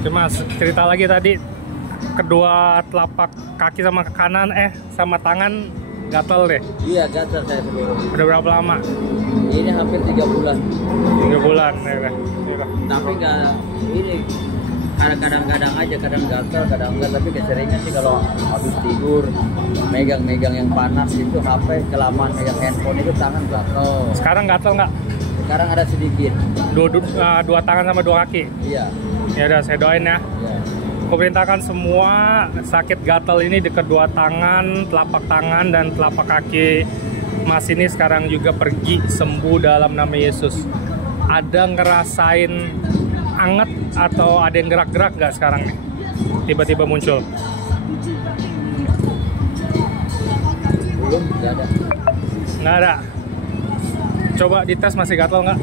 Cuma cerita lagi tadi, kedua telapak kaki sama kanan sama tangan gatel deh. Iya, gatal saya sebelum. Udah berapa lama? Ini hampir 3 bulan. 3 bulan ya udah. Tapi nggak ini, kadang-kadang aja, kadang gatal, kadang enggak. Tapi keseringnya sih kalau habis tidur, megang-megang yang panas itu, HP, kelamaan megang handphone itu tangan gatal. Sekarang gatel nggak? Sekarang ada sedikit. Dua tangan sama dua kaki. Iya. Ya udah, saya doain ya. Iya. Kuperintahkan semua sakit gatal ini di kedua tangan, telapak tangan dan telapak kaki Mas ini sekarang juga pergi sembuh dalam nama Yesus. Ada ngerasain anget atau ada yang gerak-gerak nggak sekarang nih? Tiba-tiba muncul. Belum, nggak ada. Nggak ada. Coba dites, masih gatal nggak?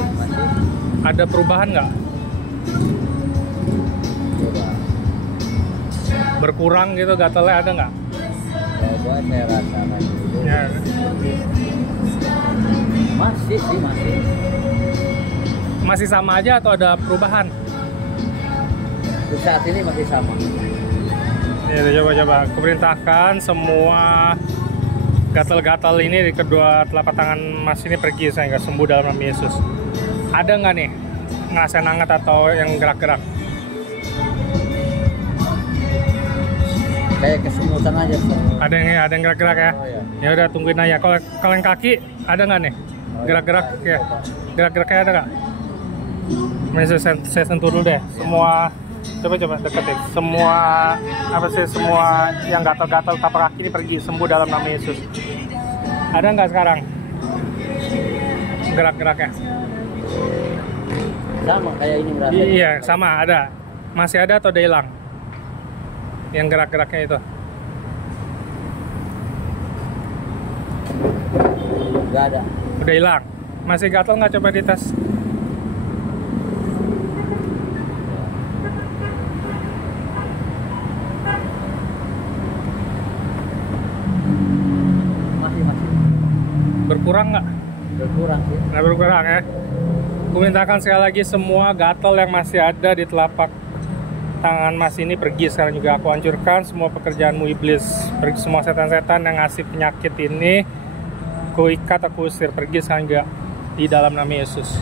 Masih. Ada perubahan nggak? Coba. Berkurang gitu gatalnya, ada nggak? Coba saya rasakan dulu. Ya. Masih sih, masih. Masih sama aja atau ada perubahan? Untuk saat ini masih sama. Ya, coba. Kuperintahkan semua gatal-gatal ini di kedua telapak tangan Mas ini pergi sehingga sembuh dalam nama Yesus. Ada nggak nih ngerasain hangat atau yang gerak-gerak? Kayak kesemutan aja. Ada yang gerak-gerak ya? Oh, iya. Ya udah, tungguin aja. Kalau yang kaki ada nggak nih gerak-gerak ya? Gerak-geraknya ada nggak? Ini saya sentuh dulu deh. Semua coba deketin. Semua yang gatal-gatal telapak kaki ini pergi sembuh dalam nama Yesus. Ada nggak sekarang gerak-geraknya? Sama kayak ini berarti. Iya, sama ada. Masih ada atau udah hilang? Yang gerak-geraknya itu. Nggak ada. Udah hilang. Masih gatal nggak, coba dites? Masih. Berkurang nggak? Berkurang sih. Nggak berkurang ya. Kumintakan sekali lagi semua gatal yang masih ada di telapak tangan Mas ini pergi sekarang juga. Aku hancurkan semua pekerjaanmu iblis. Pergi semua setan-setan yang ngasih penyakit ini. Aku ikat, aku usir, pergi sekarang juga di dalam nama Yesus.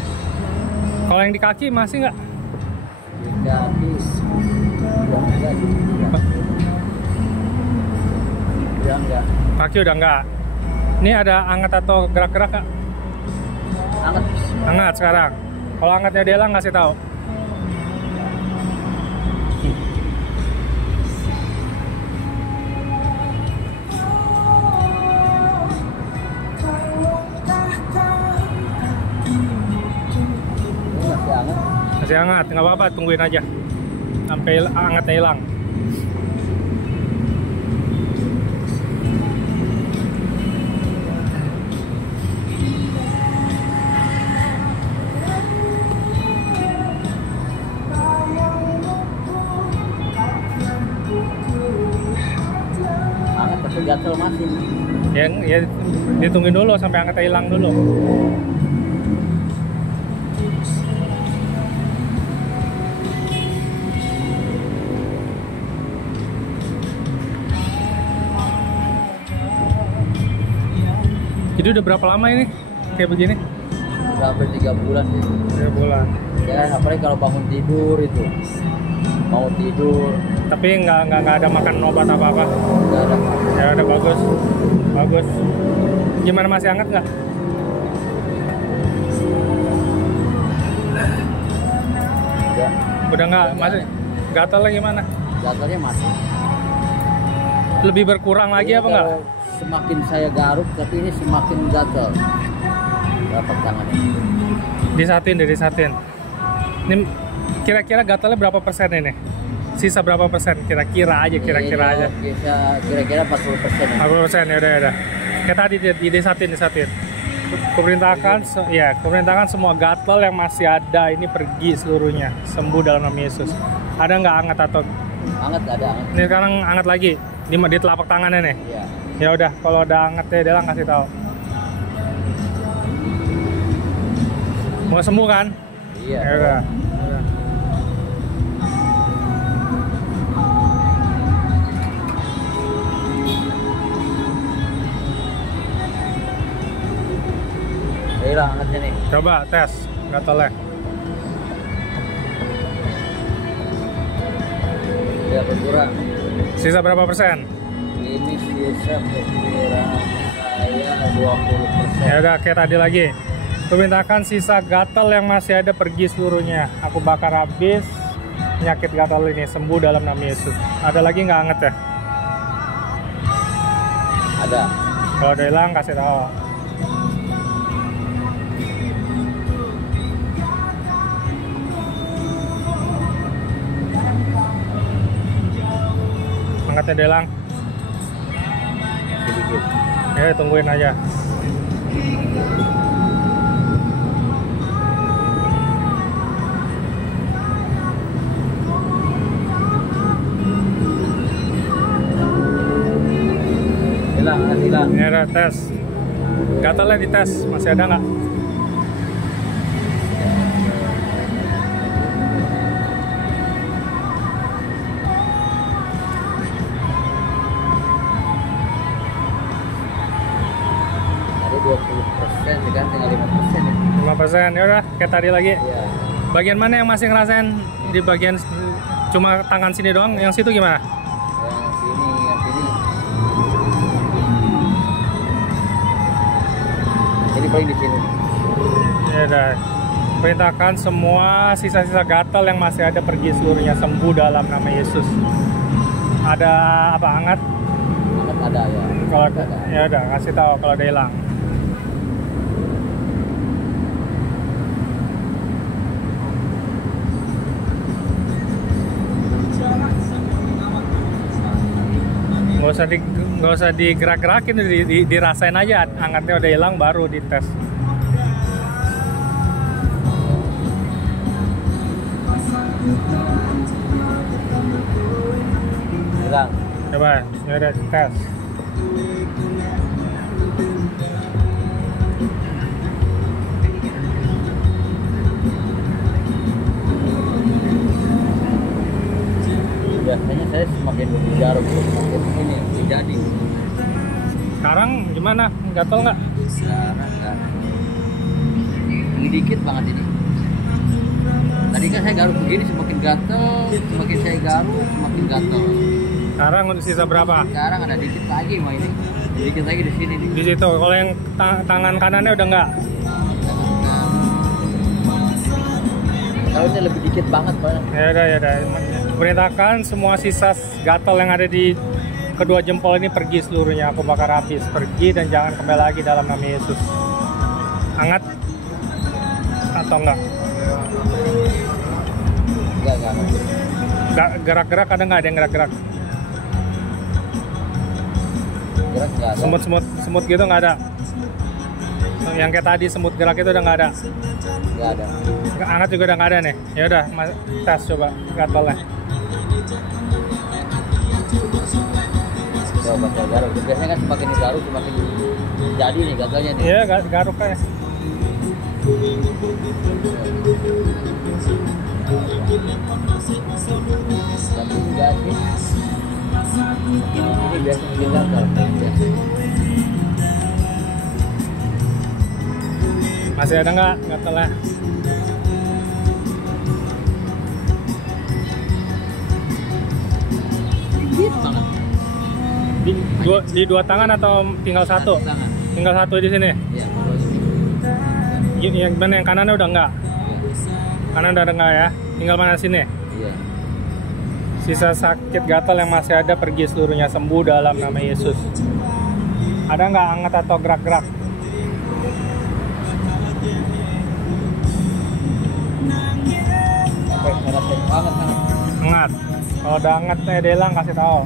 Kalau yang di kaki masih nggak? Di kaki. Udah enggak. Kaki udah nggak. Ini ada hangat atau gerak-gerak nggak? Hangat. Hangat sekarang. Kalau hangatnya dia hilang, ngasih tahu. Ini masih hangat. Masih hangat, nggak apa-apa, tungguin aja sampai hangatnya hilang. Hangat tapi gatal masih. Ya ditungguin dulu sampai hangatnya hilang dulu. Jadi udah berapa lama ini kayak begini? Udah hampir 3 bulan sih. 3 bulan. Ya apalagi kalau bangun tidur itu, mau tidur Tapi nggak ada makan obat apa-apa. nggak ada. Ya udah, bagus. Gimana, masih hangat nggak? Ya, Udah nggak, masih gatalnya gimana? gatalnya masih. Lebih berkurang lagi Ini apa nggak? kalau semakin saya garuk, tapi ini semakin gatal. Telapak tangannya. Disatin. Ini kira-kira gatalnya berapa persen ini? Sisa berapa persen? Kira-kira aja. Bisa kira-kira 40%. 40% ya udah. Kayak tadi disatin. Kuperintahkan semua gatal yang masih ada ini pergi seluruhnya, sembuh dalam nama Yesus. Ada nggak hangat atau? Hangat ada hangat. Ini sekarang hangat lagi di telapak tangannya nih. Iya. Ya udah, kalau ada hangatnya dia kasih tahu. Mau sembuh kan? Iya. Ya udah. Hilang angetnya nih. Coba tes gatalnya. Udah berkurang. Sisa berapa persen? Ini sisa berkurang saya 20%. Ya udah kayak tadi lagi. Aku mintakan sisa gatal yang masih ada pergi seluruhnya. Aku bakar habis penyakit gatal ini, sembuh dalam nama Yesus. Ada lagi nggak anget ya? Ada. Kalau udah hilang kasih tahu. Angetnya udah hilang. Sedikit. Ya tungguin aja. Hilang. Ini ada tes. Gatalnya dites, masih ada nggak? Ada 20%, sekarang tinggal 5% ya. 5%, ya udah kayak tadi lagi. Iya. Bagian mana yang masih ngerasain? Di bagian cuma tangan sini doang, yang situ gimana? Yang sini. Ini paling di sini. Ya udah. Perintahkan semua sisa-sisa gatal yang masih ada pergi seluruhnya, sembuh dalam nama Yesus. Ada apa hangat? Hangat ada ya. Kalau ada. ya udah kasih tahu kalau udah hilang. Nggak usah digerak-gerakin, dirasain aja hangatnya udah hilang baru dites. Hilang. Coba, ya udah tes. Biasanya saya semakin jarum semakin ini jadi. Sekarang gimana? Gatel nggak? Sekarang kan ini dikit banget ini. Tadi kan saya garuk begini semakin gatel, semakin saya garuk semakin gatel. Sekarang untuk sisa berapa? Sekarang ada dikit lagi mah ini. Dikit lagi di sini nih. Di situ. Kalau yang tangan kanannya udah nggak? Kalau ini lebih dikit banget Pak. Ya udah. Perintahkan semua sisa gatal yang ada di kedua jempol ini pergi seluruhnya. Aku bakar habis. Pergi dan jangan kembali lagi dalam nama Yesus. Hangat atau enggak? Enggak. Gerak-gerak ada nggak? Ada yang gerak-gerak? Gerak enggak ada. Semut gitu nggak ada? Yang kayak tadi semut gerak itu udah nggak ada? Enggak ada. Hangat juga udah nggak ada nih. Ya udah, tes coba gatalnya. Coba saya garuk. Biasanya kan semakin digaruk semakin jadi nih gatalnya nih. Iya, garuk aja. Tapi enggak sih. Ini biasa bikin gatal. Masih ada nggak gatalnya? Dikit banget. Di dua tangan atau tinggal satu? Tangan. Tinggal satu di sini. Iya, kalau ini. Yang mana yang kanannya udah enggak? Kanan udah enggak ya? Tinggal mana sini? Iya. Sisa sakit gatal yang masih ada pergi seluruhnya, sembuh dalam nama Yesus. Ada nggak hangat atau gerak-gerak? Apa yang ngerasain banget kan? Hangat. Kalau udah hangat Delang kasih tahu.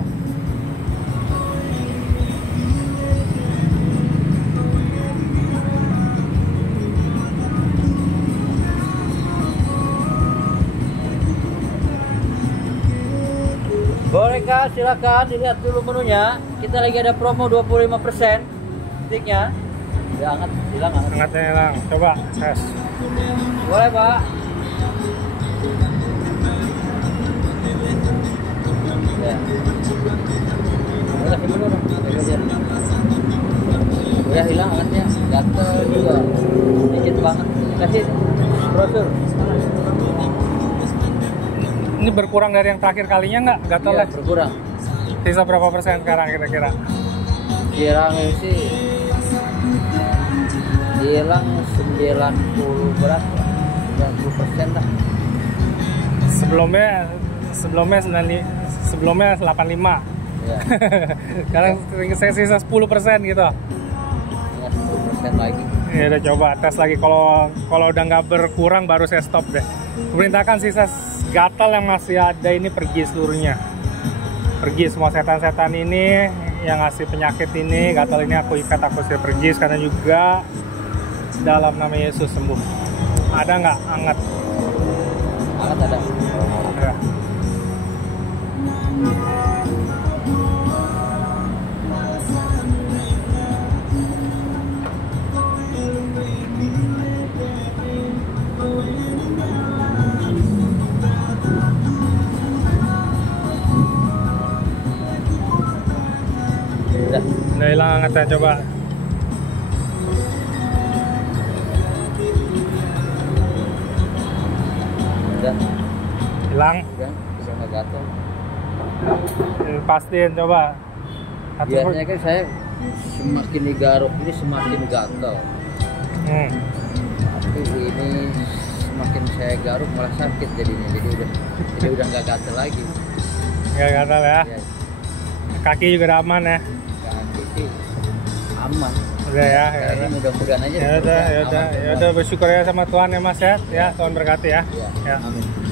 Boleh Kak, silakan dilihat dulu menunya. Kita lagi ada promo 25% sticknya. Ya hangat, hilang hangat. Hangatnya hilang. Coba tes. Boleh Pak. Ya. Udah dulu dong. Udah hilang katanya, gatel juga, dikit banget. Kasih brosur. Ini berkurang dari yang terakhir kalinya nggak gatel Iya, ya? berkurang. Sisa berapa persen sekarang kira-kira? Hilang sih, hilang 90 berapa? 90% lah. Sebelumnya 85. Ya, Sekarang saya sisa 10% gitu. ingat 10% lagi. Ya udah coba tes lagi, kalau udah nggak berkurang baru saya stop deh. Perintahkan sisa gatal yang masih ada ini pergi seluruhnya. Pergi semua setan-setan ini yang ngasih penyakit ini, gatal ini aku ikat, aku sudah pergi sekarang juga dalam nama Yesus sembuh. Ada nggak anget? Anget ada. Ya. Udah hilang angetnya, coba. Udah. Hilang. Udah, bisa nggak gatel. Pastiin coba. Biasanya kan saya semakin digaruk ini semakin gatel. Tapi ini semakin saya garuk malah sakit jadinya. Jadi udah nggak gatel lagi. Nggak gatal ya. Ya, Kaki juga udah aman ya. kaki sih aman. Udah ya. Ini mudah-mudahan aja. Ya udah, bersyukur ya sama Tuhan ya Mas ya. Ya, Tuhan berkati ya. Ya, Ya. amin.